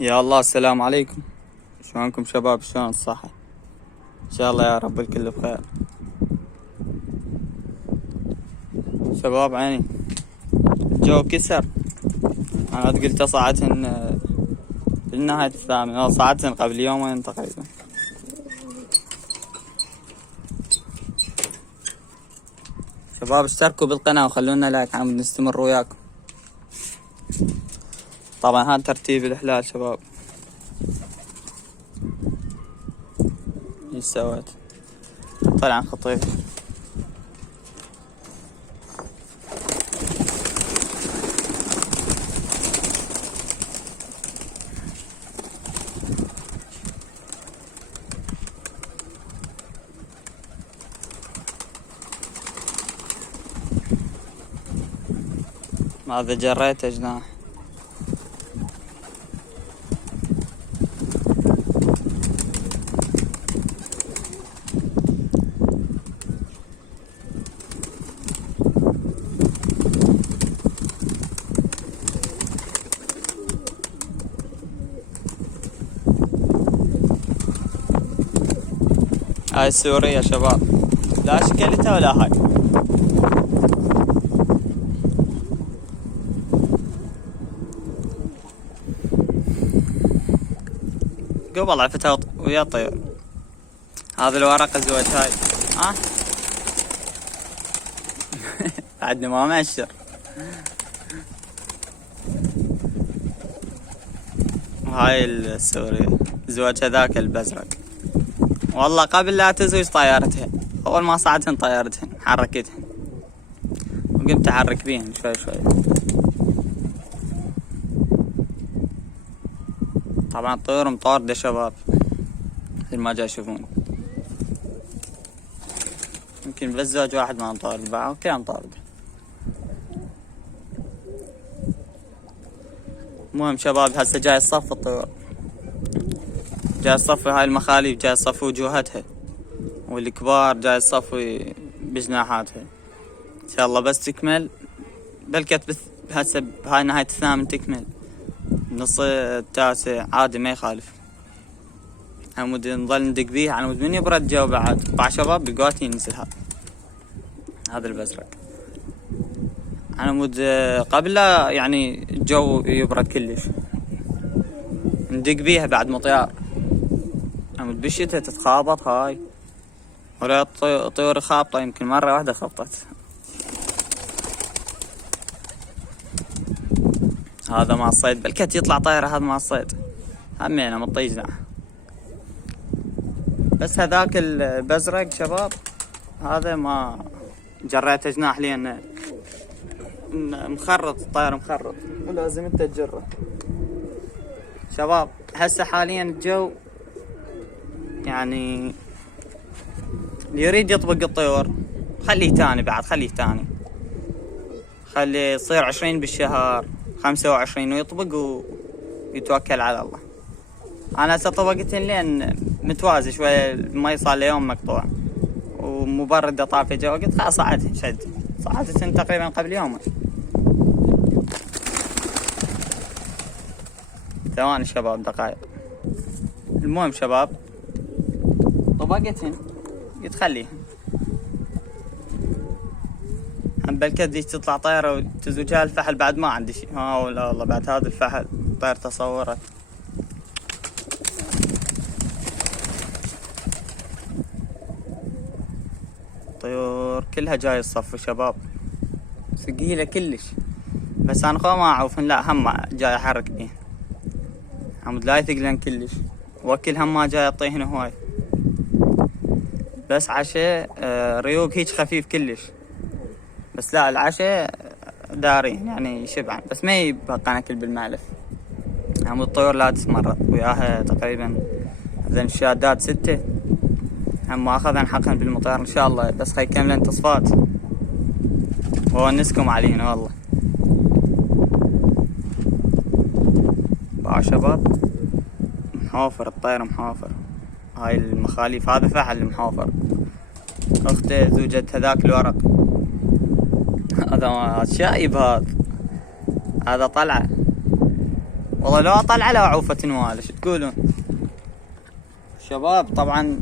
يا الله، السلام عليكم. شلونكم شباب؟ شلون الصحة؟ ان شاء الله يا رب الكل بخير. شباب عيني الجو كسر. انا قلت صعدتن بالنهاية الثامنة، أو صعدتن قبل يومين تقريبا. شباب اشتركوا بالقناة وخلونا لايك، عم نستمر وياكم. طبعا هذا ترتيب الإحلال شباب. ايش سويت؟ طلع خطير. ماذا جريته جناح. هاي السورية شباب، لا شكلتها ولا هاي. قبل عفتها ويا طير. هذا الورقة زوج هاي. ها عدنا ما مأشر. هاي السورية زوج هذاك البزرق. والله قبل لا تزوج طيارتها، اول ما صعدتهن طيارتهن حركتهن، وقمت احرك بيهن شوي شوي. طبعا الطيور مطاردة شباب مثل ما جاي يشوفون. يمكن بس زوج واحد ما مطارد، بعض كلها مطاردة. المهم شباب هسه جاي الصف الطيور، جاي الصف هاي المخاليف، جاي الصف وجوهتها، والكبار جاي الصف بجناحاتها. ان شاء الله بس تكمل، بلكت هسه بهاي نهاية الثامن تكمل نص التاسع عادي ما يخالف. عمود نظل ندق بيه على مود من يبرد جو بعد. طبعا شباب بقوات ينزل هذا البزرق على مود قبل لا يعني الجو يبرد كلش، ندق بيها بعد مطيار. عمود بالشتاء تتخابط هاي، ولا طيور خابطة. يمكن مرة واحدة خبطت. هذا مع الصيد، بلكت يطلع طائرة. هذا مع الصيد همينه مطي جناح. بس هذاك البزرق شباب هذا ما جريته جناح لين مخرط الطائر، مخرط ولازم انت تجره. شباب هسه حاليا الجو يعني اللي يريد يطبق الطيور خليه تاني، بعد خليه تاني، خليه يصير 20 بالشهر 25 ويطبق ويتوكل على الله. انا هسه طبقتين لين متوازي شوية، المي صار لي يوم مقطوع ومبردة طافية جو، قلت خلاص صعدت شد. صعدت تقريبا قبل يوم. ثواني شباب دقائق. المهم شباب طبقتهن قلت خليهن، هم بالكد تطلع طيارة وتزوجها الفحل بعد ما عندي شيء. ولا والله بعد هذا الفحل طير تصورت. طيور كلها جاي الصف شباب، ثقيلة كلش. بس انا ما اعوفن، لا هم جاي احرك بيه عمود لا يثقلن كلش. وكل هم ما جاي اطيهن هواي، بس عشاء ريوق هيج خفيف كلش. بس لا العشاء دارين يعني شبعا، بس ما يبقى ناكل بالمعلف. عمود الطيور لا تتمرض وياها تقريبا ذن الشادات 6. هم اخذن حقن بالمطار ان شاء الله، بس خي كملن تصفات وونسكم علينا والله. بقى شباب محافر الطير، محافر. هاي المخاليف هذا فحل محافر، اخته زوجة هذاك الورق. هذا شايب، هذا طلعه والله لو اطلع له عوفة نواله. شو تقولون شباب؟ طبعا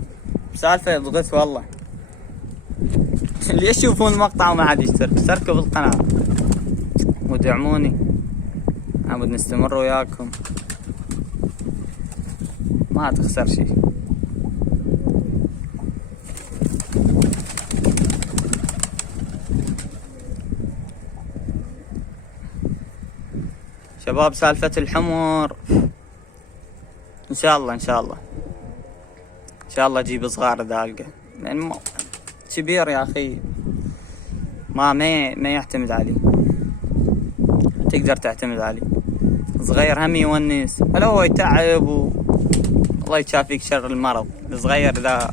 سالفة بغث والله. اللي يشوفون المقطع وما عاد يشترك، اشتركوا بالقناة ودعموني، عمود نستمر وياكم، ما تخسر شي. شباب سالفة الحمر ان شاء الله ان شاء الله ان شاء الله اجيب صغار اذا القى، لان كبير يا اخي ما يعتمد عليه، تقدر تعتمد عليه. صغير هم يونس ولا هو يتعب الله يشافيك شر المرض. الصغير اذا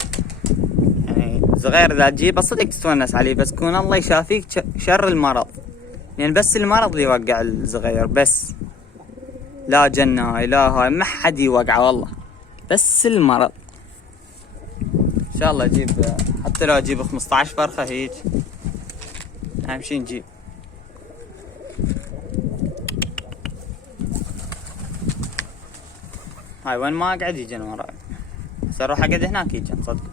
يعني صغير اذا تجيبه صدق تتونس عليه، بس كون الله يشافيك شر المرض، يعني بس المرض اللي يوقع الصغير، بس لا جنة لا هاي ما حد يوقعه والله، بس المرض. ان شاء الله اجيب، حتى لو اجيب 15 فرخة هيك اهم شي نجيب. هاي وين ما اقعد يجن وراي، هسه اروح اقعد هناك يجن صدق.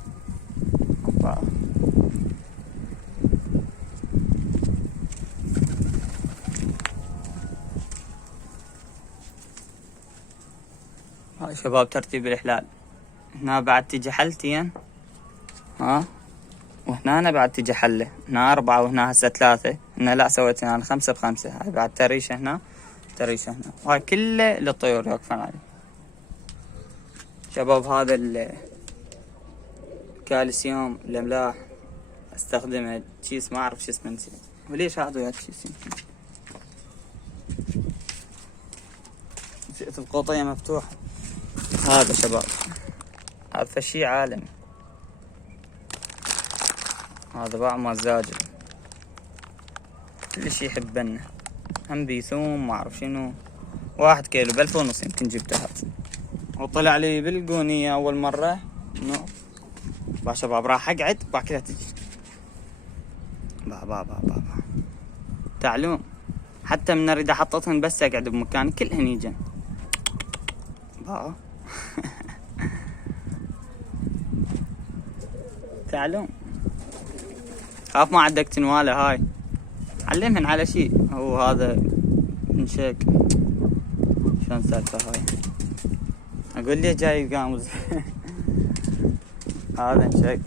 هاي شباب ترتيب الإحلال. هنا بعد تجي حلتين، ها، وهنا بعد تجي حلة. هنا 4 وهنا هسه 3. هنا لا سويت هنا 5 ب5. هاي بعد تريشة هنا، تريشة هنا، وهاي كله للطيور يوقفون عليه. شباب هذا الكالسيوم الأملاح استخدمه كيس ما أعرف شو اسمه نسيت. وليش هذا ويا كيس نسيت القوطية مفتوحة. هذا شباب هذا فشي عالمي، هذا باع مزاجي كل شي يحبنه. هم بيثوم ما اعرف شنو، 1 كيلو ب1500 يمكن جبته هذا. وطلع لي بالقونية اول مرة انه با شباب راح اقعد بعد كذا تجي با تعلوم. حتى من اريد احطتهن بس اقعد بمكان كلهن يجن با تعلوم. خاف ما عندك تنواله هاي، علمهن على شيء. هو هذا نشيك شلون سالفه هاي، اقول ليه جاي قاموس. هذا نشيك،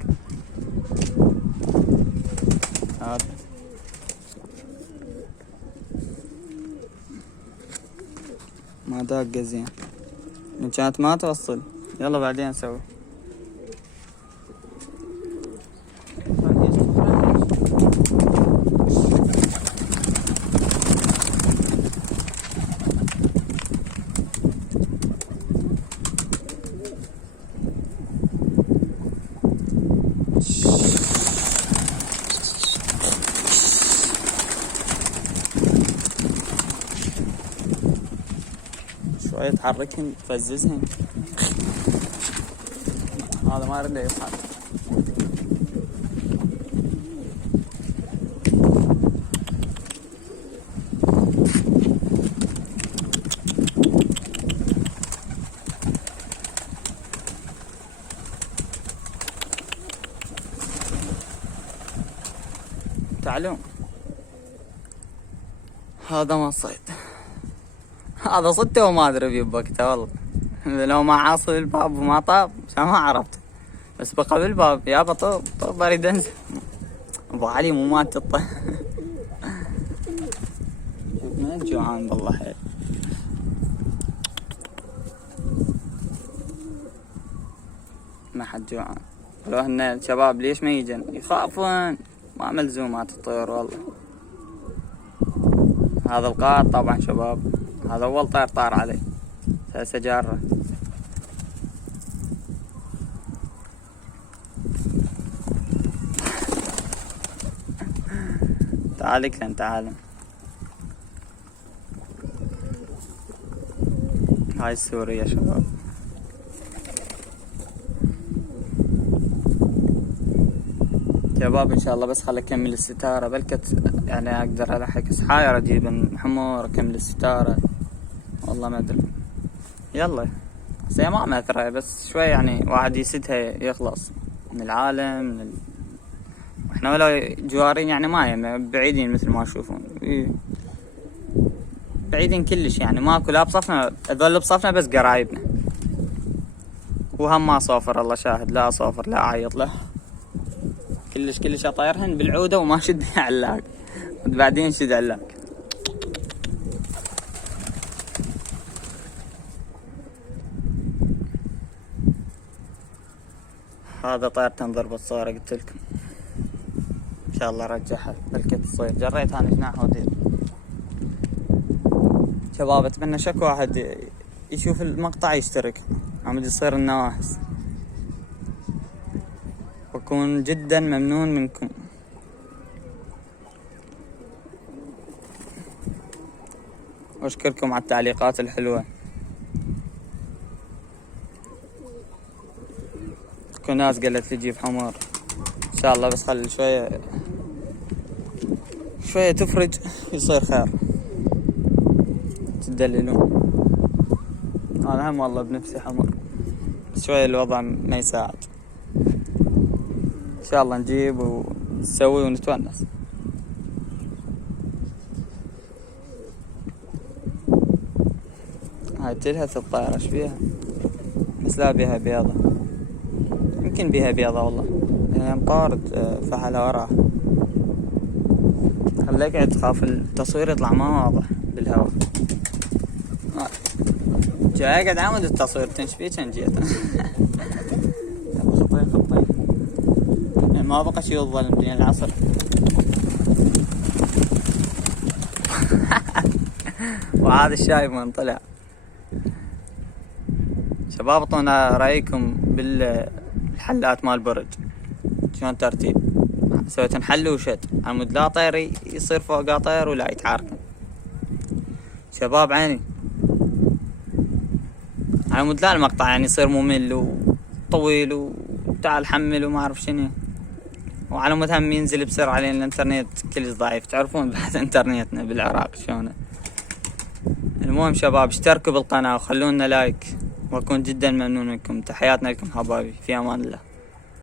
هذا ما داق زين، من كانت ما توصل. يلا بعدين نسوي. شوية تحركهن تفززهن. هذا ما يريد يتحرك. تعلم هذا ما صيد، هذا صدته وما ادري بوقته والله. لو ما عاصل الباب وما طاب ما عرفت، بس بقى بالباب يابا طوب اريد انزل. ابو علي مو مات الطه. شوفنا جوعان بالله حيل. ما حد جوعان. لو هن الشباب ليش ما يجن يخافون، ما ملزومات الطيور والله. هذا القاط طبعا شباب، هذا اول طار علي سجارة. تعال كلن تعال. هاي السورية شباب. شباب ان شاء الله بس خل اكمل الستارة، بلكت يعني اقدر الحق حاير اجيب حمر اكمل الستارة والله ما ادري. يلا. بس هي ما مأثرة، بس شوي يعني واحد يسدها يخلص من العالم احنا ولا جوارين يعني ما بعيدين مثل ما تشوفون. بعيدين كلش يعني ماكو لا بصفنا، هذول بصفنا بس قرايبنا. وهم ما صافر الله شاهد، لا صافر لا اعيط له، كلش اطايرهن بالعودة وما شد علاق، بعدين شد علاق. هذا طيرتين ضربة صغيرة قلت لكم، ان شاء الله رجعها بلكي تصير. جريت انا جناح ودير. شباب اتمنى شكو واحد يشوف المقطع يشترك، عمود يصير النواهس، واكون جدا ممنون منكم. واشكركم على التعليقات الحلوة. كل ناس قالت لي جيب حمار، ان شاء الله بس خلي شوية تفرج يصير خير، تدللون. انا هم والله بنفسي حمار، بس شوية الوضع ما يساعد. ان شاء الله نجيب ونسوي ونتونس. هاي تلهث الطائرة ايش بيها؟ بس لا بيها بيضة، يمكن بيها بيضة والله، يعني مطارد فحلها وراها. خليك قاعد تخاف التصوير يطلع ما واضح بالهواء. جاي قاعد عمود التصوير تنشفي كان جيت. خطين يعني ما بقى شي يظل من العصر. وهذا الشاي من طلع. شباب اعطونا رايكم بالحلات مال برج، شلون ترتيب؟ سويتن حل وشد عمود لا طير يصير فوقه طير ولا يتعاركن. شباب عيني عمود لا المقطع يعني يصير ممل وطويل وتعال حمل وما اعرف شنو، وعلى مود هم ينزل بسرعة لان الانترنت كلش ضعيف، تعرفون بعد انترنتنا بالعراق شلونه. المهم شباب اشتركوا بالقناة وخلونا لايك، واكون جدا ممنون منكم. تحياتنا لكم حبايبي، في امان الله.